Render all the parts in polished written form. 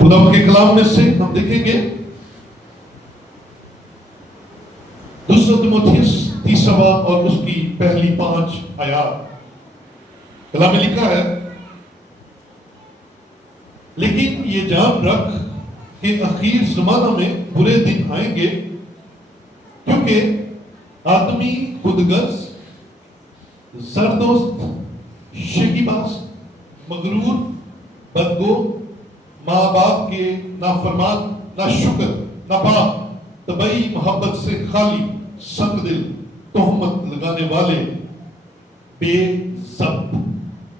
خدا کے کلام میں سے ہم دیکھیں گے دوسرا تیموتھیوس تیسرا باب اور اس کی پہلی 5 آیات. کلام میں لکھا ہے، لیکن یہ جان رکھ کہ اخیر زمانہ میں برے دن آئیں گے، کیونکہ آدمی خودغرض، زردوست، شکیباز، مغرور، بدگو، ماں باپ کے نافرمان، ناشکر، ناپاک، طبعی محبت سے خالی، سنگ دل، تہمت لگانے والے، بے ضبط.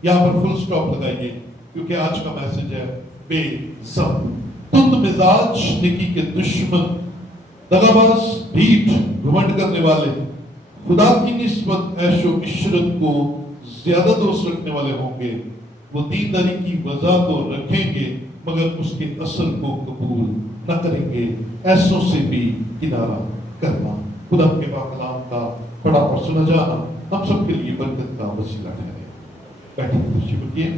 یہاں پر فل سٹاپ لگائیے کیونکہ آج کا میسج ہے بے ضبط، تند مزاج، نیکی کے دشمن، دغاباز، ڈھیٹ، گھمنڈ کرنے والے، خدا کی نسبت عیش و عشرت کو زیادہ دوست رکھنے والے ہوں گے. وہ دینداری کی وضع تو رکھیں گے مگر اس کے اصل کو قبول نہ کریں گے. ایسوں سے بھی کنارہ کرنا. خدا کے پاک کلام کا پڑھا اور سنا جانا ہم سب کے لیے برکت کا وسیلہ ٹھہرے. بیٹھے خوشی بکیے.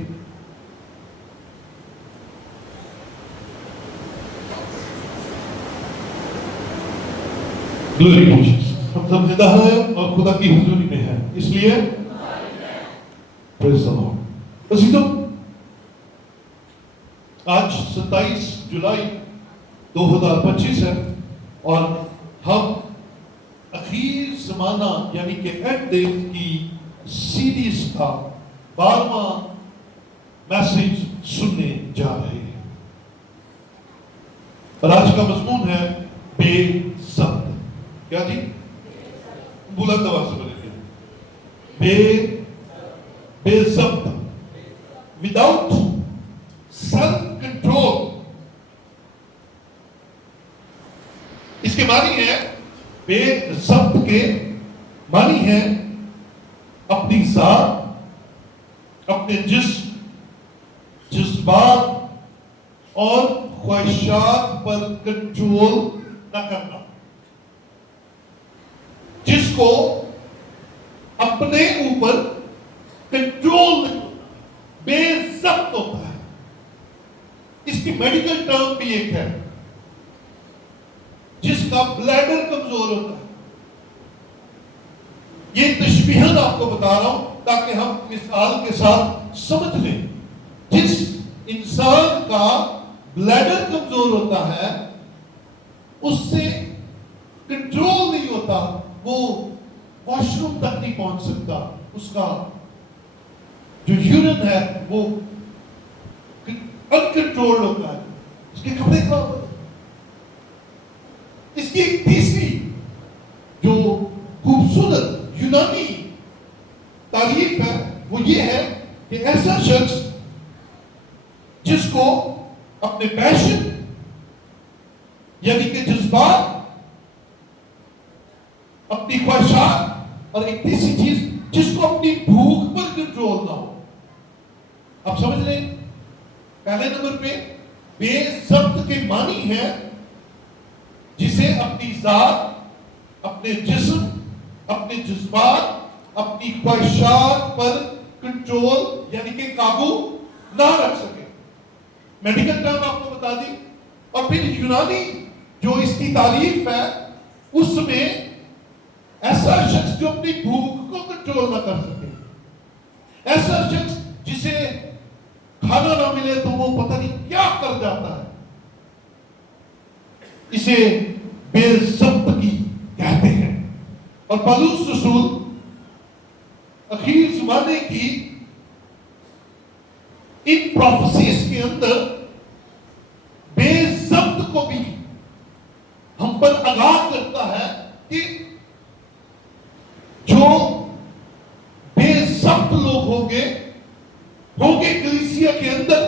Glory to Jesus. ہم سب زندہ ہیں اور خدا کی حضوری میں ہیں، اس لیے پریز دی لارڈ. عزیزوں، آج 27 جولائی 2025 ہے اور ہم اخیر زمانہ یعنی کہ اینڈ ڈیز کی سیریز کا 12واں میسج سننے جا رہے ہیں اور آج کا مضمون ہے بے ضبط. کیا جی؟ بلند آواز سے بولیں. بے ضبط، وداؤٹ سیلف کنٹرول. اس کے معنی ہے، بے ضبط کے معنی ہے اپنی ذات، اپنے جسم، جذبات اور خواہشات پر کنٹرول نہ کرنا. جس کو اپنے اوپر کنٹرول نہیں ہوتا، بے ضبط ہوتا ہے. اس کی میڈیکل ٹرم بھی ایک ہے، جس کا بلیڈر کمزور ہوتا ہے. یہ تشبیہاً آپ کو بتا رہا ہوں تاکہ ہم مثال کے ساتھ سمجھ لیں. جس انسان کا بلیڈر کمزور ہوتا ہے اس سے کنٹرول نہیں ہوتا، وہ واش روم تک نہیں پہنچ سکتا. اس کا جو یورین ہے وہ انکنٹرولڈ ہوتا ہے، اس کے کپڑے خراب ہوتے ہیں. اس کی ایک تیسری جو خوبصورت یونانی تعریف ہے وہ یہ ہے کہ ایسا شخص جس کو اپنے پیشن یعنی کہ جذبات، اپنی خواہشات اور ایک تیسری چیز جس کو اپنی بھوک پر کنٹرول نہ ہو. آپ سمجھ لیں، پہلے نمبر پہ بے ضبط کے معنی ہے جسے اپنی ذات، اپنے جسم، اپنے جذبات، اپنی خواہشات پر کنٹرول یعنی کہ قابو نہ رکھ سکے. میڈیکل ٹرم آپ کو بتا دی. اور پھر یونانی جو اس کی تعریف ہے اس میں ایسا شخص جو اپنی بھوک کو کنٹرول نہ کر سکے، ایسا شخص جسے کھانا نہ ملے تو وہ پتہ نہیں کیا کر جاتا ہے، اسے بے ضبط کی کہتے ہیں. اور پالوس رسول اخیر زمانے کی ان پروفیسیز کے اندر بے ضبط کو بھی ہم پر آگاہ کرتا ہے کہ جو بے ضبط لوگ ہوں گے کلیسیا کے اندر،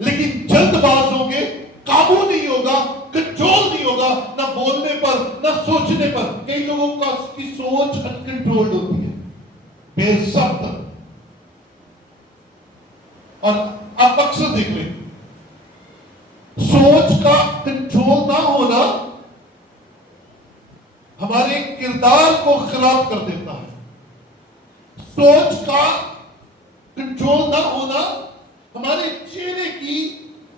لیکن جلد باز ہوں گے، قابو نہیں ہوگا، کنٹرول نہیں ہوگا، نہ بولنے پر نہ سوچنے پر. کئی لوگوں کی سوچ انکنٹرولڈ ہوتی ہے، بے ضبط. اور آپ اکثر دیکھ لیں سوچ کا کنٹرول نہ ہونا ہمارے کردار کو خراب کر دیتا ہے. سوچ کا کنٹرول نہ ہونا ہمارے چہرے کی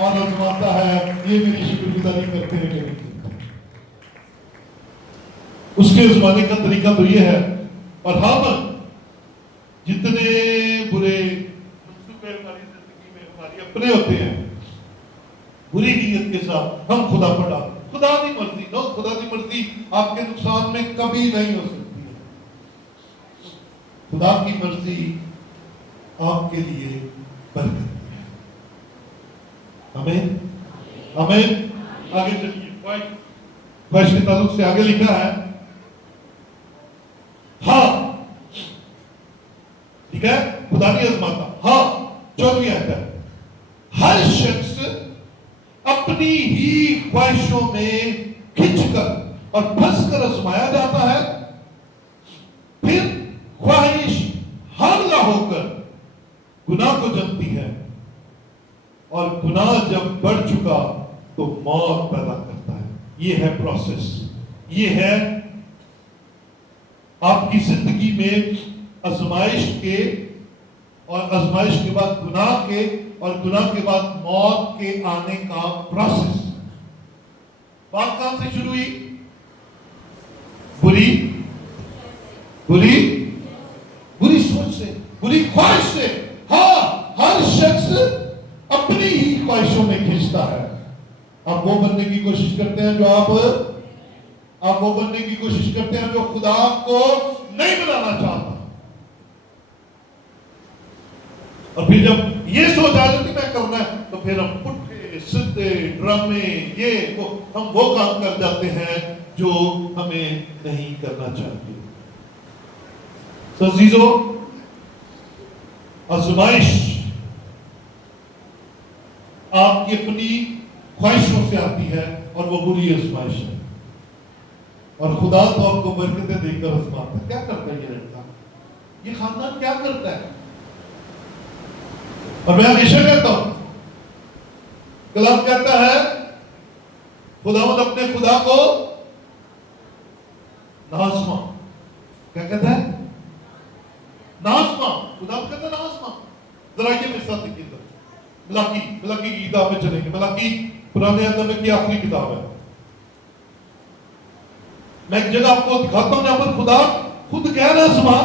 اور آزماتا ہے، یہ میری شکر گزاری کرتے ہیں کہ نہیں کرتے؟ اس کے آزمانے کا طریقہ تو یہ ہے. اور ہم جتنے برے منصوبے ہماری زندگی میں ہماری اپنے ہوتے ہیں، بری نیت کے ساتھ ہم خدا پر ڈالتے. خدا کی مرضی، نو خدا کی مرضی آپ کے نقصان میں کبھی نہیں ہو سکتی ہے. خدا کی مرضی آپ کے لیے برکت ہے. آمین آمین. آگے چلیے، خواہش کے تعلق سے آگے لکھا ہے. ہاں ٹھیک ہے، خدا نہیں آزماتا. ہاں 14 آیت ہے. ہر شخص اپنی ہی خواہشوں میں کھنچ کر اور پھنس کر آزمایا جاتا ہے، پھر خواہش حاملہ ہو کر گناہ کو جنمتی ہے، اور گناہ جب بڑھ چکا تو موت پیدا کرتا ہے. یہ ہے پروسیس، یہ ہے آپ کی زندگی میں آزمائش کے، اور آزمائش کے بعد گناہ کے، اور گناہ کے بعد موت کے آنے کا پروسیس. بات کہاں سے شروع ہوئی؟ بری سوچ سے، بری خواہش سے. ہاں ہر شخص اپنی ہی خواہشوں میں کھینچتا ہے. آپ وہ بننے کی کوشش کرتے ہیں جو آپ وہ بننے کی کوشش کرتے ہیں جو خدا کو نہیں بنانا چاہتا. اور پھر جب یہ سوچ آ جاتی میں کرنا ہے، تو پھر ہم پٹھے سدھے ڈرامے یہ وہ ہم وہ کام کر جاتے ہیں جو ہمیں نہیں کرنا چاہتے. تو عزیزو، آزمائش آپ کی اپنی خواہشوں سے آتی ہے، اور وہ بری آزمائش ہے. اور خدا تو آپ کو برکتیں دے کر آزماتا ہے. کیا کرتا ہے یہ لڑکا، یہ خاندان کیا کرتا ہے؟ اور میں ہمیشہ کہتا ہوں، کلام کہتا ہے خداوند اپنے خدا کو نازما. کیا کہتا ہے؟ نازما. خدا کہتا ہے نازما. ذرا یہ میرے ساتھ دیکھیے، ملاکی کی کتاب میں چلیں گے. ملاکی پرانے عہد کی آخری کتاب ہے. میں ایک جگہ آپ کو دکھاتا ہوں جہاں پر خدا خود کہہ رہا ہے نازما.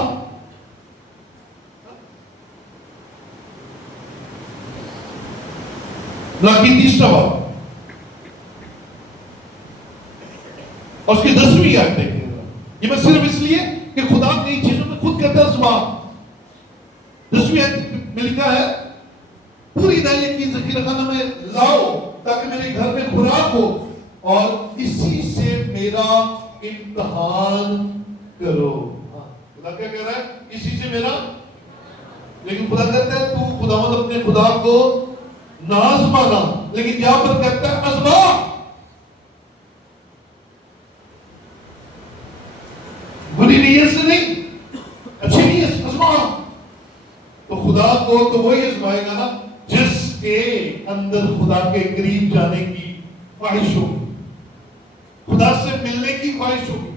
ملاکی 30 باب اور اس کی 10ویں آیت دیکھیں گا. یہ میں صرف اس لیے کہ خدا کئی چیزوں میں خود کہتا ہے نازما. 10ویں آیت میں لکھا ہے، پوری دانیہ کی ذخیرہ خانہ میں لاؤ تاکہ میرے گھر میں خوراک ہو، اور اسی سے میرا امتحان کرو. خدا کیا کہہ رہا ہے؟ اسی سے میرا. لیکن خدا کہتا ہے تو خداوند اپنے خدا کو ناز مانا، لیکن یہاں پر کہتا ہے ازما. بری نیت سے نہیں، اچھی نیت سے ازما. تو خدا کو تو وہی ازمائے گا نا جس کے اندر خدا کے قریب جانے کی خواہش ہوگی، خدا سے ملنے کی خواہش ہوگی،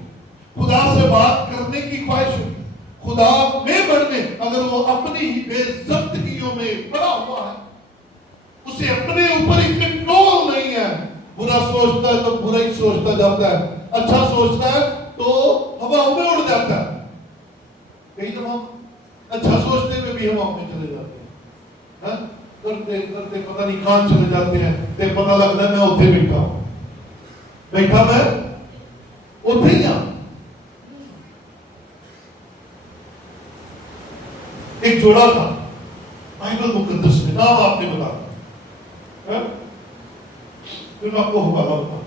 خدا سے بات کرنے کی خواہش ہوگی، خدا میں بڑھنے. اگر وہ اپنی ہی بے ضبطیوں میں پڑا ہوا ہے، اسے اپنے اوپر ہی کنٹرول نہیں ہے، برا سوچتا ہے تو برا ہی سوچتا جاتا ہے، اچھا سوچتا ہے تو ہوا میں اڑ جاتا ہے. کئی دفعہ اچھا سوچتے ہوئے بھی ہوا میں چلے جاتے ہیں، کرتے کرتے پتہ نہیں کہاں چلے جاتے ہیں. پھر پتہ لگتا ہے میں اتنے بیٹھا ہوں، بیٹھا میں اتنے ہی ہوں. ایک جوڑا تھا بائبل مقدس میں، نام آپ نے بتایا، پھر میں آپ کو حوالہ بتاؤں.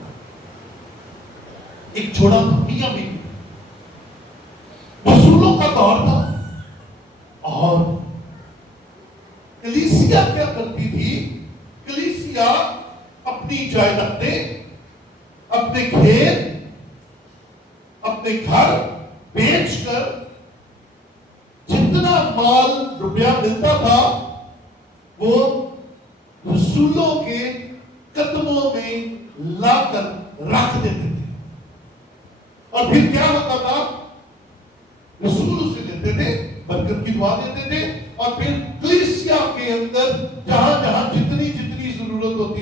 ایک جوڑا تھا میاں بیوی، رسولوں کا دور تھا، اور کلیسیا کیا کرتی تھی؟ کلیسیا اپنی جائیدادیں، اپنے کھیت، اپنے گھر بیچ کر جتنا مال روپیہ ملتا تھا وہ رسولوں کے قدموں میں لا کر رکھ دیتے تھے. اور پھر کیا ہوتا تھا؟ رسول اسے دیتے تھے، برکت کی دعا دیتے تھے، اور پھر کلیسیا کے اندر جہاں جہاں جتنی ضرورت ہوتی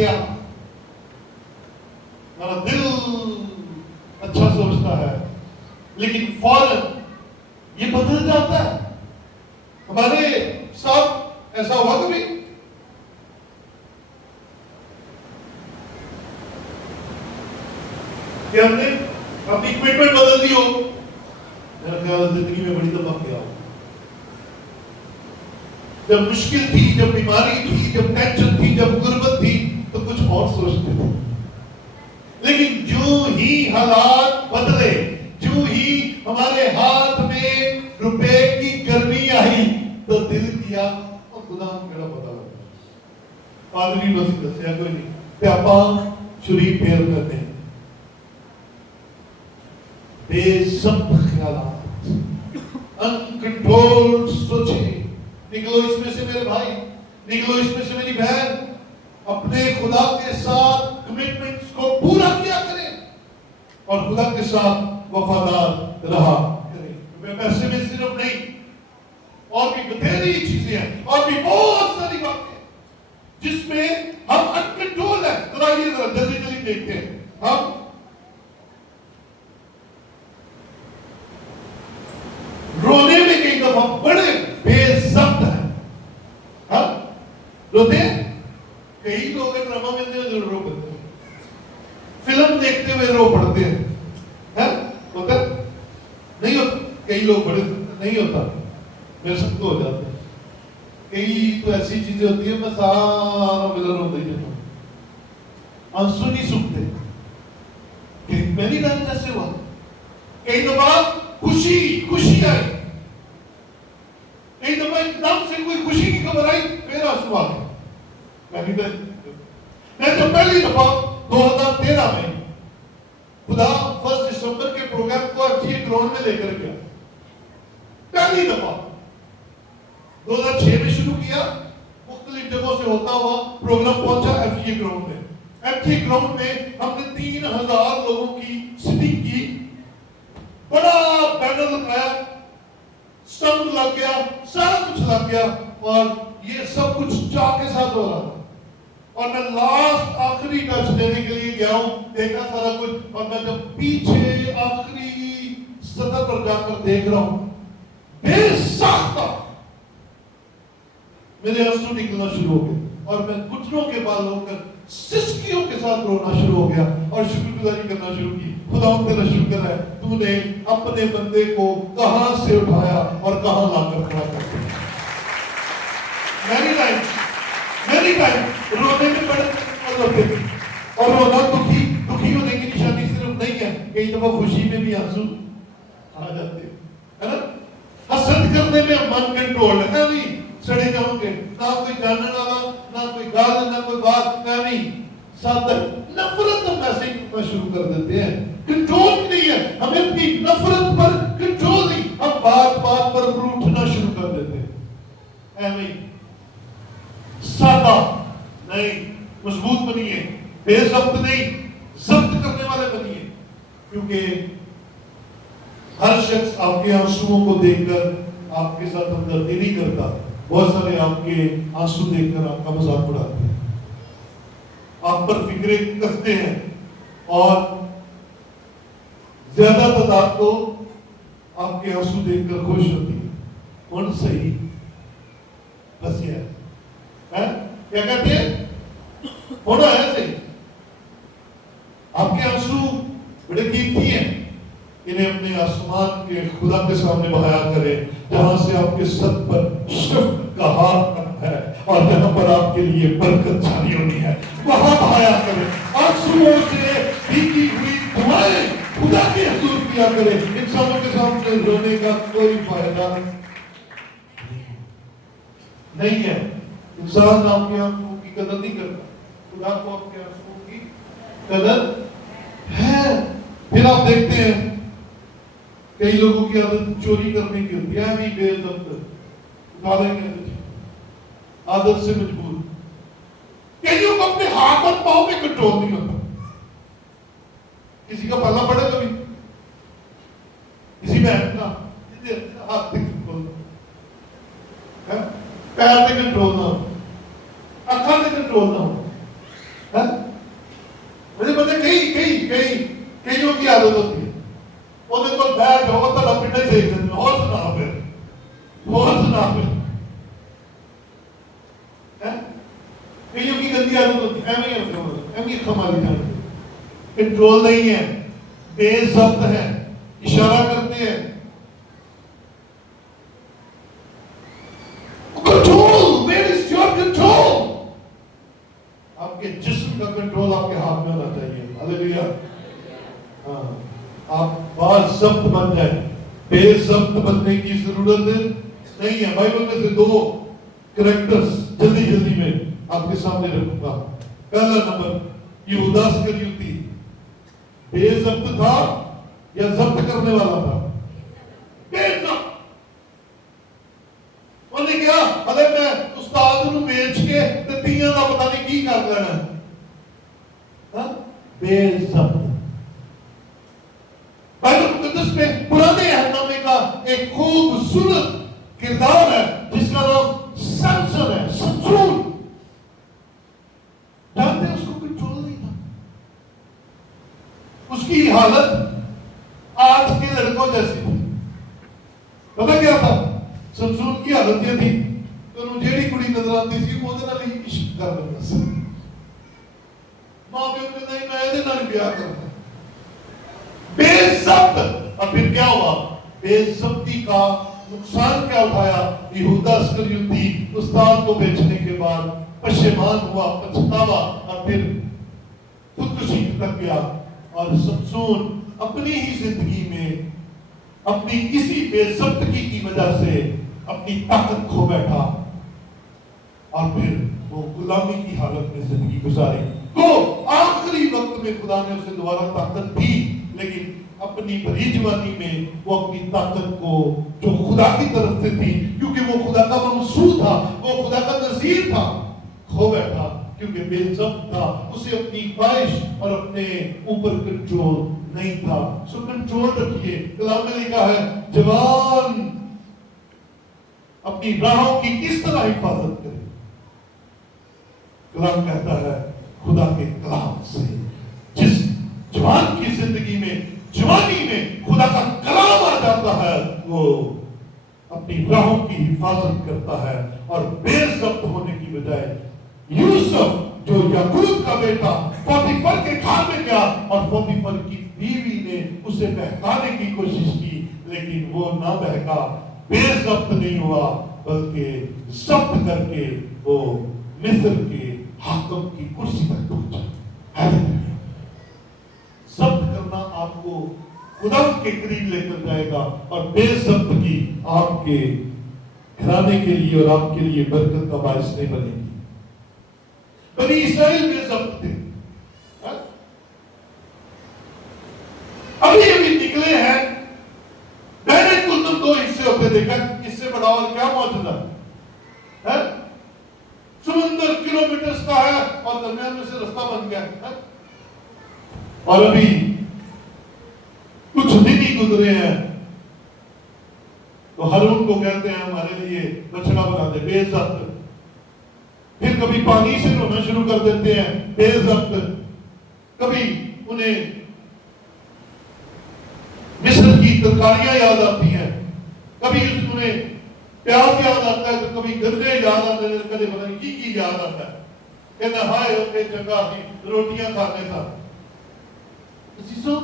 خیال. ہمارا دل اچھا سوچتا ہے لیکن فوراً یہ بدل جاتا ہے. ہمارے ساتھ ایسا ہوا کبھی؟ کہ ہم نے اپنی اکوپمنٹ بدل دی ہو. میرا خیال زندگی میں بڑی دفعہ کیا ہو. جب مشکل تھی، جب بیماری تھی، جب ٹینشن تھی، جب غربت تھی تو کچھ اور سوچتے تھے. لیکن جو ہی حالات بدلے، جو ہی ہمارے ہاتھ میں روپے کی گرمی آئی تو دل کیا اور خدا میرا پتا لگا. پادری بس دسیا کوئی نہیں کہ آپ شریف پھیر کرتے ہیں. بے ضبط خیالات، انکنٹرول سوچیں. نکلو اس میں سے میرے بھائی، نکلو اس میں سے میری بہن. اپنے خدا کے ساتھ کمٹمنٹس کو پورا کیا کریں اور خدا کے ساتھ وفادار رہا کریں. پیسے میں صرف نہیں، اور بھی بتھیری چیزیں ہیں، اور بھی بہت ساری باتیں جس میں ہم انکنٹرول ہیں. ذرا جلدی جلدی دیکھتے ہیں. ہم رونے میں کئی دفعہ بڑے بے ضبط ہیں. ہم روتے ہیں. کئی لوگ ڈرامہ میں رو پڑتے ہیں، فلم دیکھتے ہوئے رو پڑتے ہیں. ہوتا نہیں ہوتا. کئی لوگ بڑے نہیں ہوتا، میرے سب کو ہو جاتا ہے. کئی تو ایسی چیزیں ہوتی ہیں میں سارا ملا روتا ہی رہتا ہوں، آنسو نہیں سوکھتے. میں نہیں جانتا ایسے ہوا. کئی دفعہ خوشی آئی، کئی دفعہ ایک دم سے کوئی خوشی کی خبر آئی پھر آنسو آ گئے. میں تو پہلی دفعہ 2013 میں خدا 1 دسمبر کے پروگرام کو FGA گراؤنڈ میں لے کر گیا. پہلی دفعہ 2006 میں شروع کیا، مختلف جگہوں سے ہوتا ہوا پروگرام پہنچا FGA گراؤنڈ میں. FGA گراؤنڈ میں ہم نے 3000 لوگوں کی سٹنگ کی. بڑا بینر لگایا، سب لگ گیا، سارا کچھ لگ گیا، اور یہ سب کچھ چاہ کے ساتھ ہو رہا تھا. اور میں لاسٹ آخری ٹچ دینے کے لیے گیا ہوں، دیکھا سارا کچھ. اور میں جب پیچھے آخری سطح پر جا کر دیکھ رہا ہوں، بے ساختہ میرے آنسو نکلنا شروع ہو گئے اور میں گھٹنوں کے بال ہو کر سسکیوں کے ساتھ رونا شروع ہو گیا اور شکر گزاری کرنا شروع کی. خدا تیرا شکر ہے، تو نے اپنے بندے کو کہاں سے اٹھایا اور کہاں لا کر کھڑا کر دیا. میری لائف رونے میں بڑے ہوتے ہیں. اور رونا دکھی ہونے کی نشانی صرف نہیں ہے، کئی دفعہ خوشی میں بھی آنسو آ جاتے ہیں نا. حسد کرنے میں من کنٹرول ہے نہیں، سڑے جاؤں گے، نہ کوئی جاننے والا، نہ کوئی گال، نہ کوئی بات نہیں. ساتھ نفرت ہم ایسے ہی شروع کر دیتے ہیں. کنٹرول نہیں ہے، ہمیں اپنی نفرت پر کنٹرول نہیں، ہم بات پر روٹھنا شروع کر دیتے ہیں. نہیں، سادہ نہیں، مضبوط بنیے، بے ضبط نہیں، ضبط کرنے والے بنیے. کیونکہ ہر شخص آپ کے آنسوؤں کو دیکھ کر آپ کے ساتھ ہمدردی نہیں کرتا. بہت سارے آپ کے آنسو دیکھ کر آپ کا مذاق اڑاتے ہیں، آپ پر فکریں کستے ہیں، اور زیادہ تعداد تو آپ کے آنسو دیکھ کر خوش ہوتی ہے. کون صحیح بس یہ ہے کیا کہتے ہیں، ہونا ہے صحیح. آپ کے آنسو بڑے قیمتی ہیں، انہیں اپنے آسمان کے خدا کے سامنے بہایا کرے، جہاں سے آپ کے سر پر شفقت کا ہاتھ ہے اور جہاں پر آپ کے لیے برکت جاری ہونی ہے، وہاں بہایا کرے. آنسوؤں سے بھیگی ہوئی دعائیں خدا کے حضور کیا کرے. انسانوں کے سامنے رونے کا کوئی فائدہ نہیں ہے. انسان آپ کے آنسوؤں کی قدر نہیں کرتا، خدا کو آپ کے آنسوؤں کی قدر ہے. پھر آپ دیکھتے ہیں کئی لوگوں کی عادت چوری کرنے کی ہوتی ہے، بھی بے ضبط اٹھا لیں گے عادت سے مجبور. کئیوں کو اپنے ہاتھ اور پاؤں میں کنٹرول نہیں ہوتا. کسی کا پلہ پڑے کبھی، کسی بہن کا ہاتھ پہ کنٹرول، پیر پہ کنٹرول نہ ہو، آنکھوں پہ کنٹرول نہ ہو. کی عادت ہوتی ہے وہ دن کو بیٹھ جاؤ تو لپٹنے سے ایک دن اور سنا پھر کئیوں کی گندی عادت ہوتی ہے ایمی ہماری جانتے کنٹرول نہیں ہے، بے ضبط ہے، اشارہ کرتے ہیں control. Where is your control? آپ کے جسم کا کنٹرول آپ کے ہاتھ میں ہونا چاہیے. ہاللیلویا. ہاں آپ باضبط بن جائیں، بے ضبط بننے کی ضرورت نہیں ہے. بائبل میں سے 2 کریکٹرز جلدی میں آپ کے سامنے رکھوں گا. پہلا نمبر یہودا اسکریوتی، بے ضبط تھا یا ضبط کرنے والا تھا؟ بے ضبط. انہوں نے کہا اگر میں استاد نو بیچ کے تے تیاں دا پتہ نہیں کی کر لینا. ہاں بے ضبط. بائبل مقدس میں پرانے عہد نامے کا ایک خوبصورت کردار ہے جس کا نام سمسن ہے. سمسون جانتے ہیں اس کو کنٹرول نہیں تھا. اس کی حالت آج کے لڑکوں جیسی تھی. پتہ کیا تھا سمسون کی حالت یہ تھی کہ انہوں جیڑی کڑی نظر آتی سی وہ دے نال ہی عشق کر لیتا سی. ماں پیو کہتا ہے میں دے نال بیاہ کرنا. بے ضبط. اور پھر کیا ہوا؟ بے ضبطی کا نقصان کیا اٹھایا؟ یہودا اسکریوتی استاد کو بیچنے کے بعد پشیمان ہوا، پچھتاوا اور پھر خودکشی تک گیا. اور سمسون اپنی ہی زندگی میں اپنی کسی بے ضبطگی کی وجہ سے اپنی طاقت کھو بیٹھا اور پھر وہ غلامی کی حالت میں زندگی گزاری. تو آخری وقت میں خدا نے اسے دوبارہ طاقت دی، لیکن اپنی بڑی جوانی میں وہ اپنی طاقت کو جو خدا کی طرف سے تھی، کیونکہ وہ خدا کا منصور تھا، وہ خدا کا نذیر تھا، کھو بیٹھا کیونکہ بے ضبط تھا. اسے اپنی خواہش اور اپنے اوپر کنٹرول نہیں تھا. سو کنٹرول رکھیے. کلام میں لکھا ہے جوان اپنی راہوں کی کس طرح حفاظت کرے. کلام کہتا ہے خدا کے کلام سے. جس جوان کی زندگی میں جوانی میں خدا کا کلام آ جاتا ہے وہ اپنی راہوں کی حفاظت کرتا ہے. اور بے ضبط ہونے کی بجائے یوسف جو یعقوب کا بیٹا پوتیفر کے گھر میں گیا اور پوتیفر کی بیوی نے اسے بہکانے کی کوشش کی لیکن وہ نہ بہکا، بے ضبط نہیں ہوا بلکہ ضبط کر کے وہ مصر کے حاکم کی کرسی تک پہنچا. ضبط کرنا آپ کو خدا کے قریب لے کر جائے گا اور بے ضبطگی آپ کے گھرانے کے لیے اور آپ کے لیے برکت کا باعث نہیں بنے گی. بنی اسرائیل بے ضبط تھے. ابھی نکلے ہیں. بحر کلثم 2 حصے ہوتے دیکھا، اس سے بڑا اور کیا معجزہ ہے؟ سمندر کلومیٹرز کا ہے اور درمیان میں سے رستہ بن گیا ہے. اور ابھی کچھ دن ہی گزرے ہیں تو ہارون کو کہتے ہیں ہمارے لیے بچڑا بنا دے. بے ضبط. پھر کبھی پانی سے رونا شروع کر دیتے ہیں. بے ضبط. کبھی انہیں مصر کی ترکاریاں یاد آتی ہیں، کبھی انہیں پیاز یاد آتا ہے تو کبھی گندے یاد آتے ہیں، کبھی پتہ نہیں کی یاد آتا ہے. کہنا ہائے ہوتے چنگا سی روٹیاں کھانے تھا. عزیزوں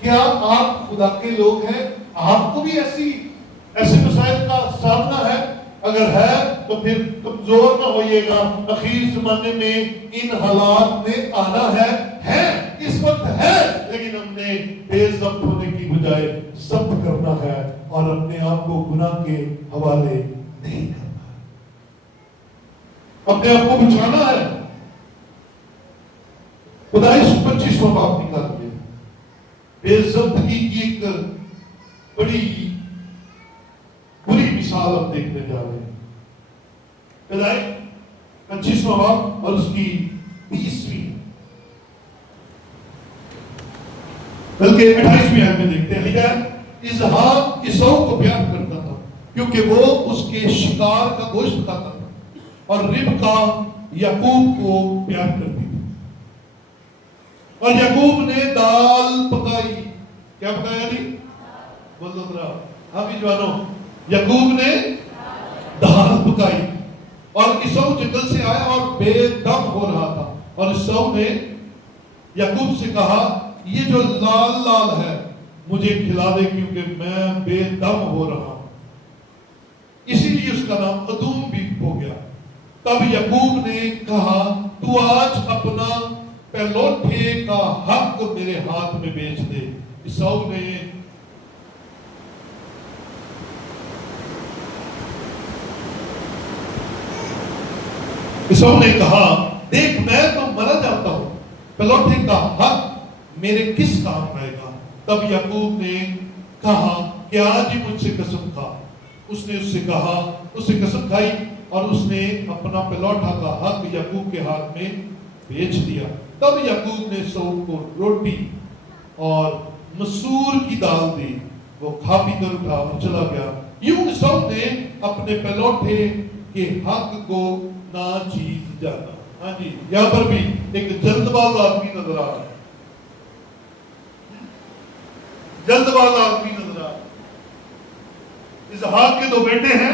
کیا آپ خدا کے لوگ ہیں؟ آپ کو بھی ایسے مسائل کا سامنا ہے؟ اگر ہے تو پھر کمزور نہ ہوئیے گا. اخیر زمانے میں ان حالات میں آنا ہے اس وقت ہے، لیکن ہم نے بے ضبط ہونے کی بجائے ضبط کرنا ہے اور اپنے آپ کو گناہ کے حوالے نہیں کرنا ہے. اپنے آپ کو بچانا ہے. پیدائش 25واں باب نکال کے بے ضبطگی کی ایک بڑی بری مثال ہم دیکھنے جا رہے ہیں. پیدائش 25واں باب اور اس کی 20ویں بلکہ 28ویں آیت میں دیکھتے ہیں. لکھا ہے اسحاق عیسو کو پیار کرتا تھا کیونکہ وہ اس کے شکار کا گوشت کھاتا تھا، اور ربکا یعقوب کو پیار کرتی تھی. اور یعقوب نے دال پکائی. کیا پکایا جی؟ بولو ذرا. ہاں بھی جوانوں، یعقوب نے دال پکائی. اور عیسو جنگل سے آیا اور بے دم ہو رہا تھا، اور عیسو نے یعقوب سے کہا یہ جو لال لال ہے مجھے کھلا دے کیونکہ میں بے دم ہو رہا ہوں. اسی لیے اس کا نام ادوم بھی ہو گیا. تب یعقوب نے کہا تو آج اپنا پہلوٹے کا حق میرے ہاتھ میں بیچ دے. عیسو نے کہا دیکھ میں تو مرا جاتا ہوں، پہلوٹے کا حق میرے کس کام رہے گا. تب یعقوب نے کہا کہ آج ہی مجھ سے قسم کھا. اس نے اس سے کہا، اس سے قسم کھائی اور اس نے اپنا پہلوٹا کا حق یعقوب کے ہاتھ میں بیچ دیا. تب یعقوب نے عیسو کو روٹی اور مسور کی دال دی. وہ کھا پی کر اٹھا اور چلا گیا. یوں عیسو نے اپنے پہلوٹے کے حق کو ناچیز جانا. ہاں جی، یہاں پر بھی ایک جلد باز آدمی نظر آ رہا ہے. جلد باز آدمی نظر آ رہا ہے. اسحاق کے دو بیٹے ہیں،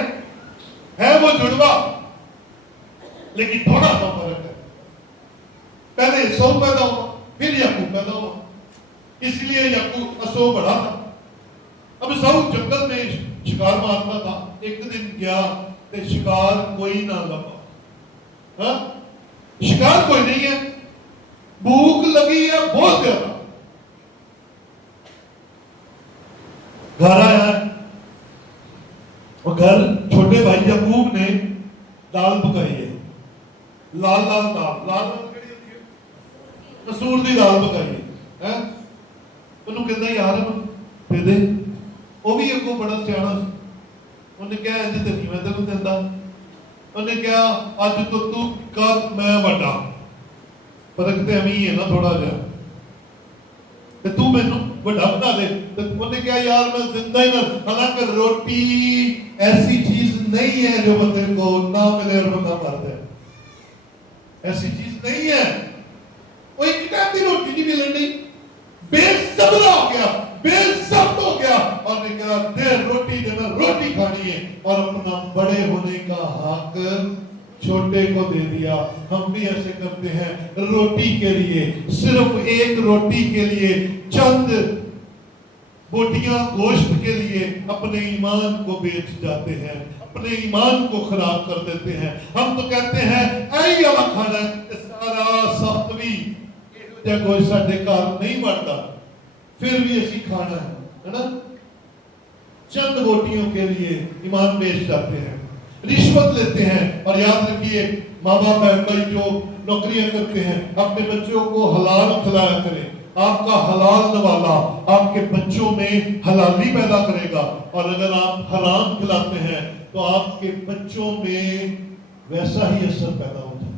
ہے وہ جڑوا، لیکن تھوڑا سا فرق ہے. پہلے عیسو پیدا ہوا، پھر یعقوب پیدا ہوا. اس لیے یعقوب عیسو بڑا تھا. اب عیسو جنگل میں شکار مارتا تھا. ایک دن گیا کہ شکار کوئی نہ لگا. ہاں، شکار کوئی نہیں ہے، بھوک لگی ہے بہت زیادہ. گھر آیا اور گھر چھوٹے بھائی یعقوب نے دال پکائی ہے، لال لال دال. لال لال کیڑی ہوتی ہے؟ مسور دی دال پکائی ہے. انہوں کہتا یار دے دے. وہ بھی اگوں بڑا سیاح سی. انہیں کہا اج تے میں تینوں دیندا. انہیں کہا اج تو کل میں بڑا. فرق تے ہمیں ہے نا تھوڑا جہا، تے تو مینوں بڑا بنا دے. انہیں کہا یار میں زندہ ہی نہ. حالانکہ روٹی ایسی چیز نہیں ہے جو بندے کو نہ ملے اور بندہ مر جائے. ایسی چیز نہیں ہے. وہ ایک ٹائم کی روٹی نہیں ملنی. بے صبر ہو گیا، بے ضبط ہو گیا اور نے کہا دے روٹی دینا، روٹی کھانی ہے. اور اپنا بڑے ہونے کا حق چھوٹے کو دے دیا. ہم بھی ایسے کرتے ہیں، روٹی کے لیے، صرف ایک روٹی کے لیے، چند بوٹیاں گوشت کے لیے اپنے ایمان کو بیچ جاتے ہیں، اپنے ایمان کو خراب کر دیتے ہیں. ہم تو کہتے ہیں اے والا کھانا سارا سخت بھی جب کوئی ساڈے گھر نہیں بنتا پھر بھی اسی کھانا ہے نا. چند بوٹیوں کے لیے ایمان بیچ جاتے ہیں، رشوت لیتے ہیں. اور یاد رکھیے ماں باپ بہن بھائی جو نوکریاں کرتے ہیں اپنے بچوں کو حلال کھلایا کریں. آپ کا حلال نوالا آپ کے بچوں میں حلالی پیدا کرے گا. اور اگر آپ حرام کھلاتے ہیں تو آپ کے بچوں میں ویسا ہی اثر پیدا ہوتا ہے.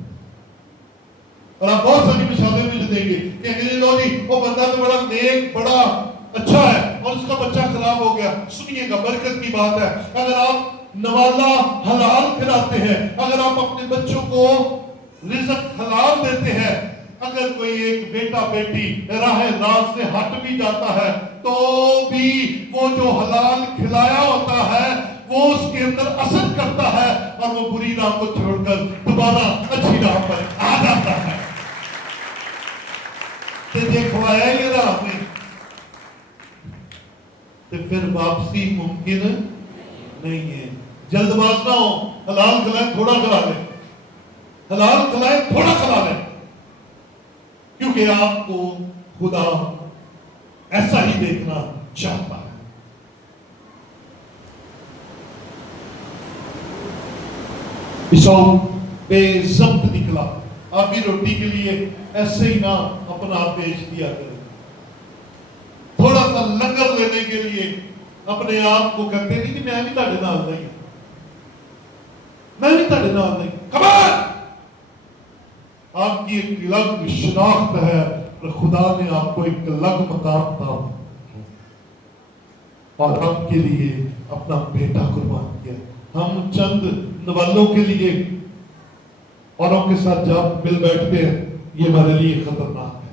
اور آپ بہت ساری مثالیں مجھے دیں گے کہ انگریزی لو جی وہ بندہ تو بڑا نیک بڑا اچھا ہے اور اس کا بچہ خراب ہو گیا. سنیے گا، برکت کی بات ہے. اگر آپ نوالا حلال کھلاتے ہیں، اگر آپ اپنے بچوں کو رزق حلال دیتے ہیں، اگر کوئی ایک بیٹا بیٹی راہ راست سے ہٹ بھی جاتا ہے تو بھی وہ جو حلال کھلایا ہوتا ہے وہ اس کے اندر اثر کرتا ہے اور وہ بری راہ کو چھوڑ کر دوبارہ اچھی راہ پر آ جاتا ہے. دیکھو آیا یہ راہ میں تو پھر واپسی ممکن نہیں ہے. جلد باز نہ ہو. حلال کھلائیں تھوڑا کھلا لیں، حلال کھلائیں تھوڑا کھلا لیں، کیونکہ آپ کو خدا ایسا ہی دیکھنا چاہتا ہے. عیسو بے ضبط نکلا. آپ بھی روٹی کے لیے ایسے ہی نہ اپنا آپ بیچ دیا کریں. تھوڑا سا لنگر لینے کے لیے اپنے آپ کو کہتے نہیں کہ میں بھی تاڑے نال نہیں، میں بھی تاڑے نال نہیں. خبر آپ کی ایک الگ شناخت ہے اور خدا نے آپ کو ایک الگ مقام تھا اور آپ کے لیے اپنا بیٹا قربان کیا. ہم چند نوالوں کے لیے اوروں کے ساتھ جب مل بیٹھتے ہیں، یہ ہمارے لیے خطرناک ہے.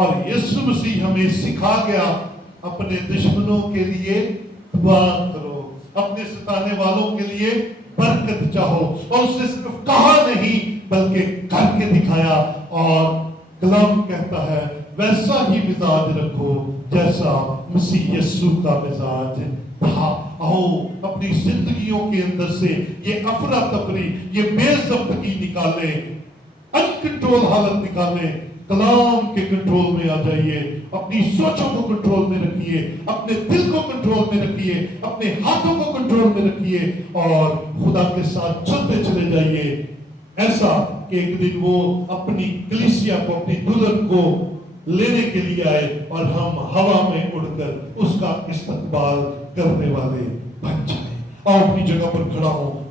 اور یسوع مسیح ہمیں سکھا گیا اپنے دشمنوں کے لیے دعا کرو، اپنے ستانے والوں کے لیے برکت چاہو، اور اسے صرف کہا نہیں بلکہ کر کے دکھایا، اور کلام کہتا ہے ویسا ہی مزاج رکھو جیسا مسیح یسوع کا مزاج تھا۔ آؤ اپنی زندگیوں کے اندر سے یہ افراتفری، یہ بے ضبطگی نکالیں، انکنٹرول حالت نکالیں، کلام کے کنٹرول میں آ جائیے، اپنی سوچوں کو کنٹرول میں رکھیے، اپنے دل کو کنٹرول میں رکھیے، اپنے ہاتھوں کو کنٹرول میں رکھیے، اور خدا کے ساتھ چلتے چلے جائیے، ایسا کہ ایک دن وہ اپنی کلیسیا کو، اپنی دلہن کو لینے کے لیے آئے اور ہم ہوا میں اڑ کر اس کا استقبال کرنے والے بن جائیں۔ اور اپنی جگہ پر کھڑا ہوں۔